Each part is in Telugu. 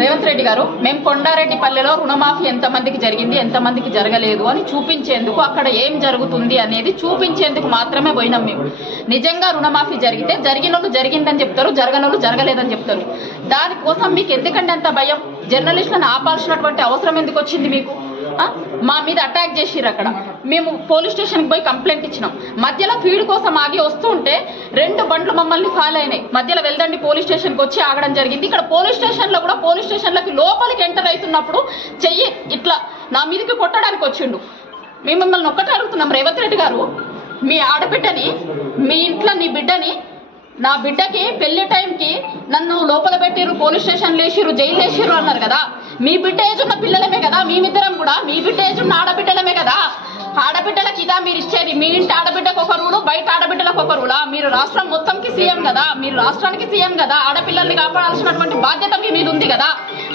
రేవంత్ రెడ్డి గారు, మేము కొండారెడ్డిపల్లెలో రుణమాఫీ ఎంతమందికి జరిగింది, ఎంతమందికి జరగలేదు అని చూపించేందుకు, అక్కడ ఏం జరుగుతుంది అనేది చూపించేందుకు మాత్రమే పోయినాం మేము. నిజంగా రుణమాఫీ జరిగితే జరిగినోళ్ళు జరిగిందని చెప్తారు, జరగనోళ్ళు జరగలేదని చెప్తారు. దానికోసం మీకు ఎందుకంటే అంత భయం? జర్నలిస్టులను ఆపాల్సినటువంటి అవసరం ఎందుకు వచ్చింది మీకు? మా మీద అటాక్ చేసిర్రు. అక్కడ మేము పోలీస్ స్టేషన్కి పోయి కంప్లైంట్ ఇచ్చినాం. మధ్యలో ఫీడ్ కోసం ఆగి వస్తూ ఉంటే 2 బండ్లు మమ్మల్ని ఫాలో అయినాయి. మధ్యలో వెళ్దండి పోలీస్ స్టేషన్కి వచ్చి ఆగడం జరిగింది. ఇక్కడ పోలీస్ స్టేషన్లో కూడా పోలీస్ స్టేషన్లకి లోపలికి ఎంటర్ అవుతున్నప్పుడు చెయ్యి ఇట్లా నా మీదకి కొట్టడానికి వచ్చిండు. మేము మిమ్మల్ని ఒక్కటే అడుగుతున్నాం, రేవంత్ రెడ్డి గారు, మీ ఆడబిడ్డని, మీ ఇంట్లో నీ బిడ్డని, నా బిడ్డకి పెళ్లి టైంకి నన్ను లోపల పెట్టిరు, పోలీస్ స్టేషన్ లేచిరు, జైలు వేసిరు అన్నారు కదా. మీ బిడ్డ ఏజ్ ఉన్న పిల్లలమే కదా, మేమిద్దరం కూడా మీ బిడ్డ ఏజ్ ఉన్న ఆడబిడ్డలమే కదా. ఆడబిడ్డలకు ఇదా మీరు ఇచ్చేది? మీ ఇంటి ఆడబిడ్డకు ఒక రూలు, బయట ఆడబిడ్డలకు ఒక రూలా? మీరు రాష్ట్రం మొత్తంకి సీఎం కదా, మీరు రాష్ట్రానికి సీఎం కదా. ఆడపిల్లల్ని కాపాడాల్సినటువంటి బాధ్యత మీ మీద ఉంది కదా.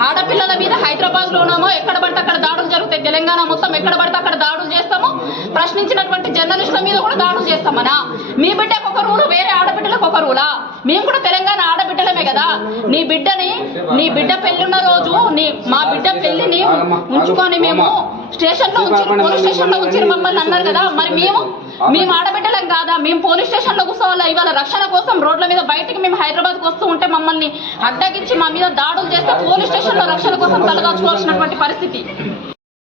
ఆడపిల్లల మీద హైదరాబాద్ లోనేమో ఎక్కడ పడితే అక్కడ దాడులు జరుగుతాయి, తెలంగాణ మొత్తం ఎక్కడ పడితే అక్కడ దాడులు చేస్తాము, ప్రశ్నించినటువంటి జర్నలిస్టుల మీద కూడా దాడులు చేస్తామనా? మీ బిడ్డకు ఒక రూలు, వేరే ఆడబిడ్డలకు ఒక రూలా? మేము కూడా తెలంగాణ ఆడబిడ్డలమే కదా. నీ బిడ్డ పెళ్ళిన్న రోజు మా బిడ్డ పెళ్లిని ఉంచుకొని మేము స్టేషన్లో ఉంచి, పోలీస్ స్టేషన్లో ఉంచి మమ్మల్ని అన్నారు కదా. మరి మేము ఆడబిడ్డలం కాదా? మేము పోలీస్ స్టేషన్లో కూర్చోవాలా? ఇవాళ రక్షణ కోసం రోడ్ల మీద బయటికి మేము హైదరాబాద్కి వస్తూ ఉంటే మమ్మల్ని అడ్డగించి మా మీద దాడులు చేస్తే పోలీస్ స్టేషన్లో రక్షణ కోసం తలదాచుకోవాల్సినటువంటి పరిస్థితి.